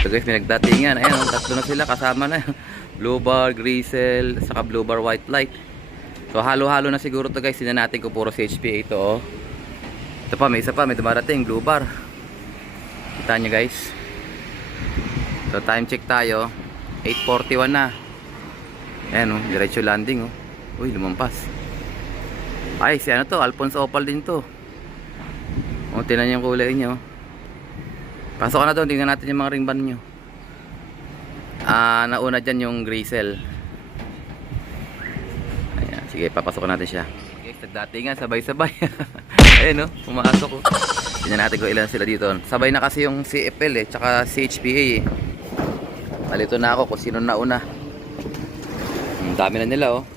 So guys, may nagdatingan. Ayan, tatlo na sila, kasama na. Blue bar, Grizzle, saka blue bar white light. So halo-halo na siguro to guys. Tingnan natin kung puro CHPA ito oh. Ito pa, may isa pa, may dumarating, blue bar. Kita nyo guys. So time check tayo. 8:41 na. Ayan oh, diretso landing oh. Uy, lumampas. Ay, si ano to, Alphonse Opal din to. O, tingnan nyo yung kulay nyo. Pasok na doon, tingnan natin yung mga ring band nyo. Nauna dyan yung Grizzle. Ayan, sige, papasok natin siya. Okay, nagdatingan, sabay-sabay. Ayun no, pumasok ko. Tingnan natin kung ilan sila dito. Sabay na kasi yung CFL eh, tsaka CHPA eh. Malito na ako kung sino nauna. Ang dami na nila oh.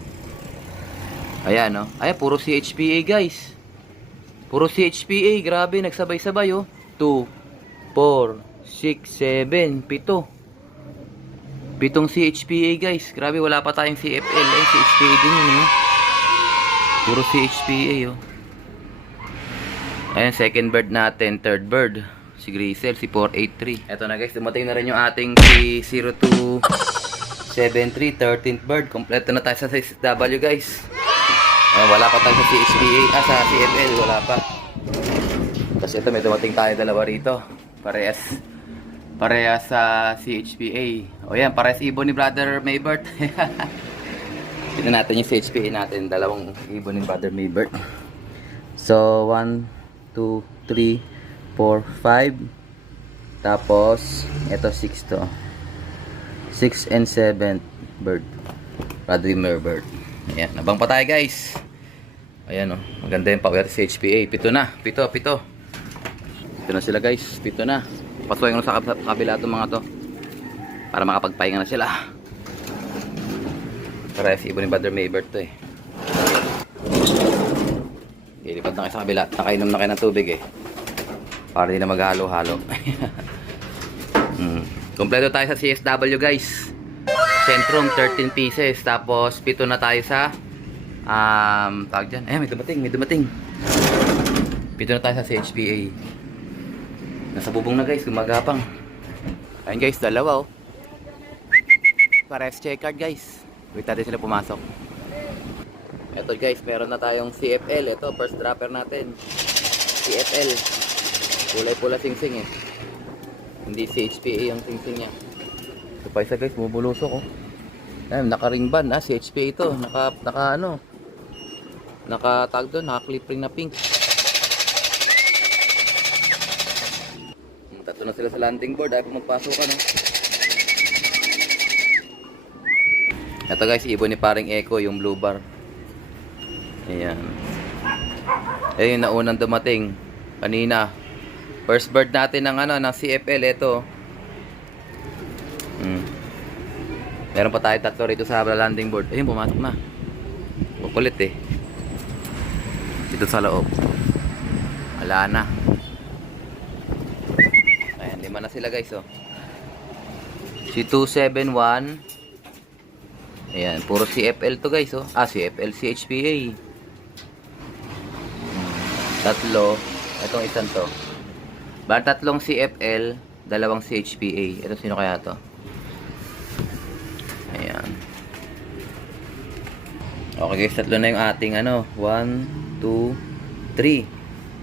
Ayan oh. Ayan, puro CHPA guys. Puro CHPA, grabe, nagsabay-sabay oh. 2, 4, 6, 7, 7. Pitong CHPA guys. Grabe, wala pa tayong CFL. Eh, CHPA din yun oh. Puro CHPA oh. Ayan, second bird natin, third bird. Si Grizzle, si 483. Eto na guys, dumating na rin yung ating si 0273, 13th bird. Kompleto na tayo sa SW guys. Ayan, wala pa tayo sa CHPA, sa CFL, wala pa. Tapos ito, may dumating tayo dalawa rito. Parehas sa CHPA. O yan, parehas ibon ni Brother Maybert. Tignan natin yung CHPA natin. Dalawang ibon ni Brother Maybert. So, 1, 2, 3, 4, 5. Tapos, ito 6 to. 6 and 7 bird. Brother Maybert. Ayan, nabang pa tayo guys. Ayan o, maganda yung power sa HPA. Pito na, pito. Pito na sila guys, pito na. Pasukin ko sa kabila itong mga to para makapagpahinga na sila. Para si ibon ni Brother Maybert to eh. Ilipat na kayo sa kabila. Nakainom na kayo ng tubig eh, para hindi na maghalo-halo. Kompleto tayo sa CSW guys. Centrum 13 pieces. Tapos pito na tayo sa tawag dyan. May dumating. Pito na tayo sa CHPA. Nasa bubong na guys, gumagapang. Ayun guys, dalawa oh. Pares check card guys. Wait natin sila pumasok. Ito guys, meron na tayong CFL. Ito, first dropper natin, CFL. Kulay pula sing-sing eh. Hindi CHPA yung sing-sing niya. Ito pa isa guys, bumubulusok oh. Ayun, naka-ring band CHPA ito. Naka-tag doon, naka-clip ring na pink. Tatlo na sila sa landing board, ayaw pa magpasok no? Ito guys, ibon ni paring Echo, yung blue bar. Ayan. Ayun, naunang dumating kanina. First bird natin ng CFL ito. Meron pa tayo tatlo rito sa landing board. Ayun, pumasok na. Kukulit eh. Dito sa loob. Wala na. Ayan, 5 na sila guys oh. Si 271. Ayan, puro CFL to guys oh. CFL, CHPA. Tatlo. Itong isang to. Tatlong CFL, dalawang CHPA. Ito sino kaya to? Ayan. Okay guys, tatlo na yung ating 1, 2, 3.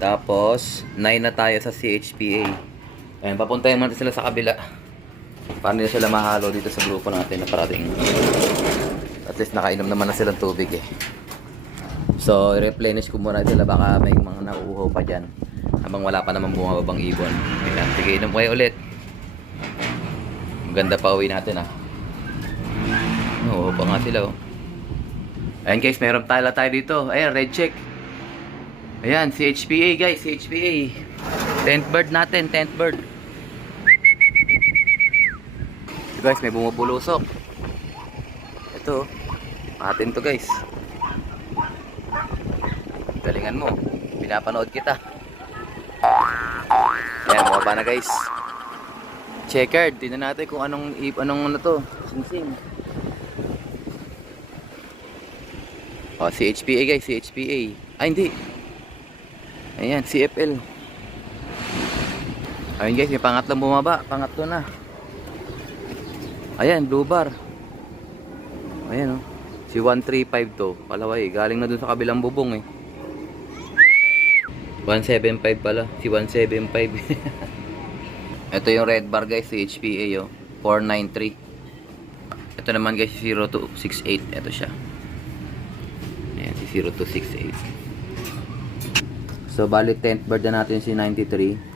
Tapos 9 na tayo sa CHPA. Ayan, papuntahin natin sila sa kabila. Para nila sila mahalo dito sa grupo natin na parating. At least nakainom naman na silang tubig eh. So, i-replenish ko muna sila, baka may mga nauuhaw pa dyan habang wala pa naman bumababang ibon. Ayan, sige, inom kayo ulit. Maganda pa uwi natin Oo, pa nga sila oh. Ayan guys, meron tala tayo dito. Ayan, red check. Ayan, CHPA guys, CHPA. 10th bird natin, 10th bird. So guys, may bumubulusok. Ito, atin to guys. Galingan mo, pinapanood kita. Ayan, bumaba na guys. Checkered, tingnan natin kung anong to, sing-sing. CHPA guys, CHPA. Hindi. Ayan, CFL. Ayun guys, may pangatlong bumaba. Pangatlo na. Ayan, blue bar. Ayan oh. Si 135 to. Palaway, galing na dun sa kabilang bubong eh. 175 pala. Si 175. Ito yung red bar guys, si HPA oh. 493. Ito naman guys, si 0268. Ito siya. Ayan, si 0268. So, bali 10th bird na natin si 93.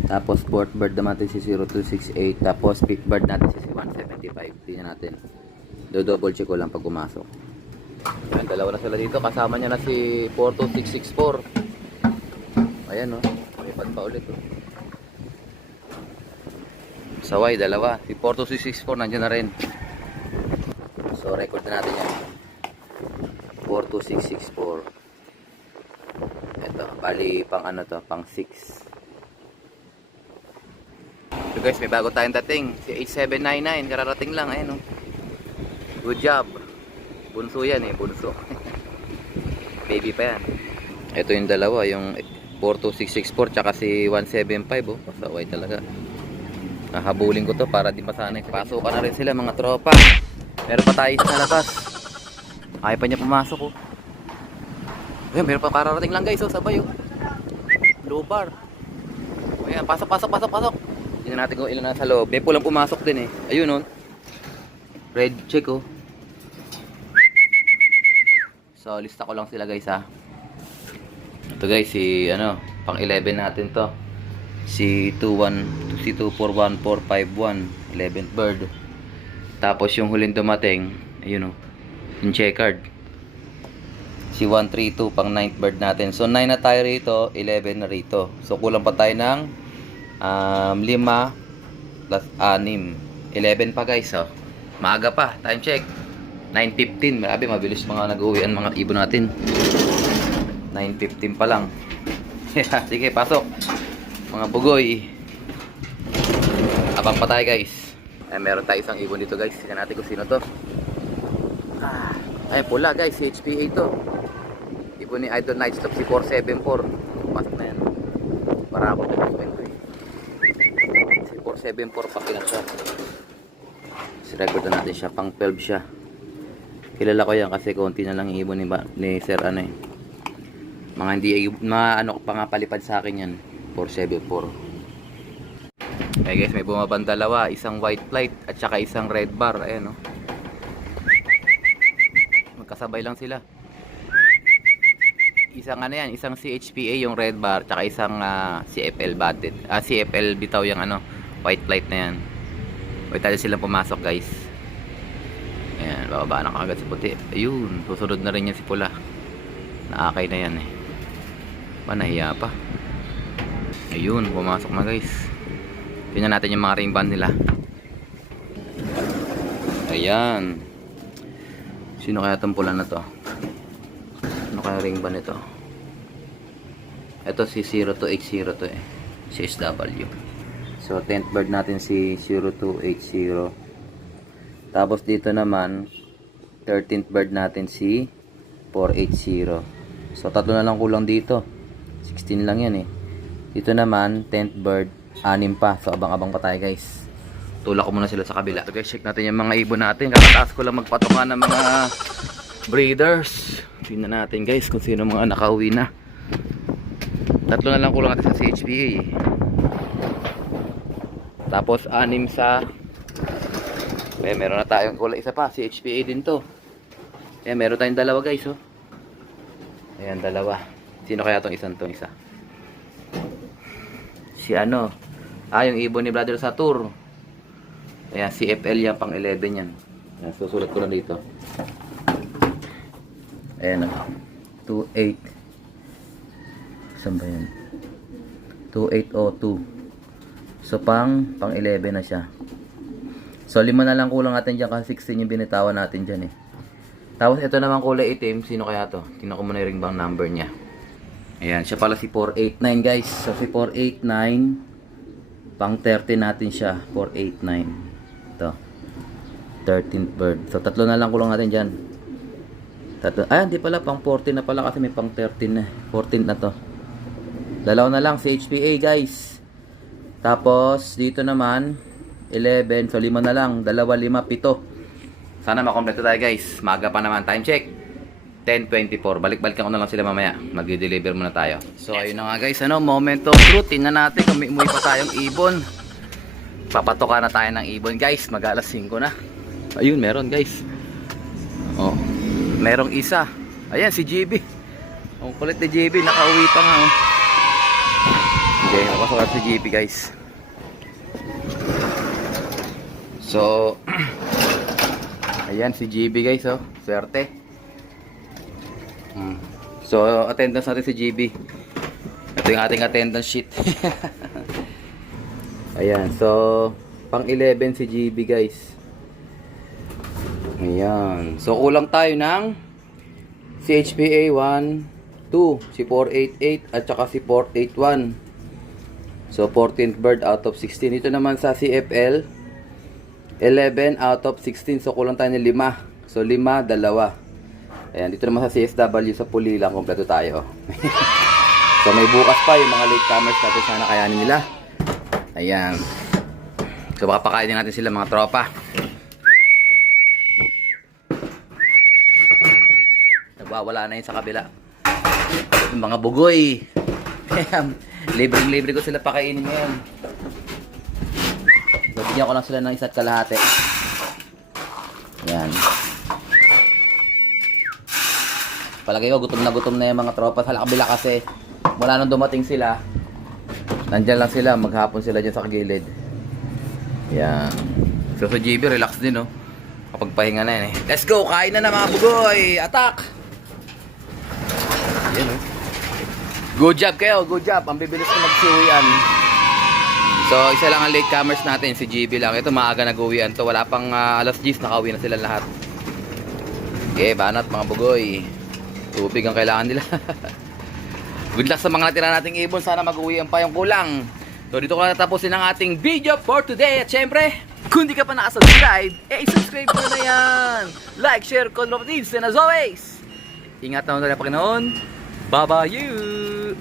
Tapos 4th bird naman natin si 0268. Tapos 5th bird natin si 175. Tingnan natin. Do-double check ko lang pag pumasok. Ayan, dalawa na sila dito. Kasama niya na si 42664. Ayan oh. Lipad pa ulit oh. Saway, dalawa. Si 42664 nandiyan na rin. So, record na natin yan. 42664. Ito, bali pang ano to, pang 6. So guys, may bago tayong dating. Si 8799, kararating lang. Ayan oh. Good job. Bunso yan eh, bunso. Baby pa yan. Ito yung dalawa, yung 42664 tsaka si 175 oh. Pasaway talaga. Nahabulin ko to para di masanay. Pasukan na rin sila mga tropa. Meron pa tayo sa labas. Ayaw pa niya pumasok oh. Ayan, meron pa kararating lang guys oh, sabay oh. Low bar. Ayan, pasok. Tingnan natin kung ilan nasa loob. May pulang pumasok din eh. Ayun oh. Red check oh. So, lista ko lang sila guys ha. Ito guys, si ano, pang 11 natin to. Si 2414451, 11th bird. Tapos yung huling dumating, ayun oh, yung checkered. Si 132 pang 9th bird natin. So 9 na tayo rito, 11 na rito. So kulang pa tayo ng 5 plus 6. 11 pa guys oh. Maaga pa, time check. 9:15, marami mabilis mga nag-uwian mga ibon natin. 9:15 pa lang. Sige, pasok. Mga bugoy. Abang pa tayo guys. Meron tayo isang ibon dito guys. Tingnan natin kung sino to. Ay, pula guys, si HPA to. Ibon ni Idol Nightstop, si 474. Pasok na yan. Para ako ito eh. Si 474 pa kinan siya. Record na natin siya, pang 12 siya. Kilala ko yan kasi konti na lang ibon ni Sir ano eh. Mga hindi ano pa nga palipad sa akin yan. 474. Okay guys, may bumabang dalawa, isang white flight at saka isang red bar. Ayan oh. Magkasabay lang sila. Isang ano yan, isang CHPA yung red bar, tsaka isang CFL batted. CFL bitaw yung ano, white flight na yan. Wait tayo silang pumasok guys. Ayan, bababa na kagad si puti. Ayun, susunod na rin yan si pula. Naakay na yan eh. Nahiya pa. Ayun, pumasok na guys. Tingnan natin yung mga ring band nila. Ayan. Sino kaya itong pula na to? Ano kaya ring band ito? Ito si 0280 to eh. Si SW. So 10th bird natin si 0280. Tapos dito naman 13th bird natin si 480. So tatlo na lang kulang dito. 16 lang yan eh. Dito naman 10th bird, 6 pa. So abang-abang pa tayo guys. Tulak ko muna sila sa kabila. So guys, check natin yung mga ibon natin. Kakataas ko lang magpatokan ng mga breeders. Tingnan natin guys kung sino mga nakauwi na. Tatlo na lang kulang natin sa CHPA eh. Tapos 6 sa meron na tayong kulay isa pa, si HPA din to. Ayan, meron tayong dalawa guys oh. Ayan, dalawa. Sino kaya tong isang tong isa? Si ano? Yung ibon ni Brother Satur. Ayan, si FL yan, pang 11 yan. Ayan, susulat ko lang dito. Ayan oh. 28. Saan ba yan? 2802. So pang 11 na siya. So 5 na lang kulang natin dyan kasi 16 yung binitawan natin dyan eh. Tapos ito naman kulay itim. Sino kaya to? Tingnan ko muna yung ring bang number niya. Ayan, siya pala si 489 guys. So si 489 pang 30 natin siya. 489. Ito. 13th bird. So tatlo na lang kulang natin dyan. Tatlo. Hindi pala pang 14 na pala kasi may pang 13 na. 14 na to. Dalawa na lang si HPA guys. Tapos dito naman 11. So 5 na lang. 2, 5, 7. Sana makompleto tayo guys. Maga pa naman. Time check. 10:24. Balik-balikan ko na lang sila mamaya. Mag-deliver muna tayo. So ayun na nga guys. Moment of truth. Tingnan natin kung may umuwi pa tayong ibon. Papatoka na tayo ng ibon guys. Mag-alas 5 na. Ayun, meron guys. Oh, merong isa. Ayan, si GB. Ang kulit ni GB. Nakauwi pa nga. Oh. Okay, nakasukat si GB guys. So, ayan si GB guys. Oh. Swerte. So, attendance natin si GB. Ito yung ating attendance sheet. Ayan, so pang 11 si GB guys. Ayan. So kulang tayo ng si HPA 1, 2, si 488 at saka si 481. So 14th bird out of 16. Ito naman sa CFL 11 out of 16. So kulang tayo ng 5. So 5, 2. Ayan, dito naman sa CSW sa Pulila, kompleto tayo. So may bukas pa yung mga latecomers natin, sana kayanin nila. Ayan. So baka pakainin natin sila mga tropa. Nagwawala na yun sa kabila. Yung mga bugoy. Libre-libre ko sila pakainin ngayon. So bigyan ko lang sila ng 1 kalahati. Ayan. Palagay ko gutom na yung mga tropa sa kabila kasi mula nung dumating sila, nandyan lang sila, maghapon sila dyan sa kagilid. Yan. So sa GB, relax din, no? Kapag pahinga na yan, eh. Let's go! Kain na mga bugoy! Attack! Yan, no? Good job kayo, good job. Ang bibilis na magsiuwian. So, isa lang ang latecomers natin, si GB lang. Ito, maaga nag-uwian to. Wala pang alas 10, nakauwi na sila lahat. Okay, banat mga bugoy. Tubig ang kailangan nila. Good luck sa mga natira nating ibon. Sana mag-uwian pa yung kulang. So dito ko na natapusin ang ating video for today. At syempre, kung di ka pa nakasubscribe, subscribe mo na yan. Like, share, comment, and as always, ingat na mo na Panginoon. Bye-bye you.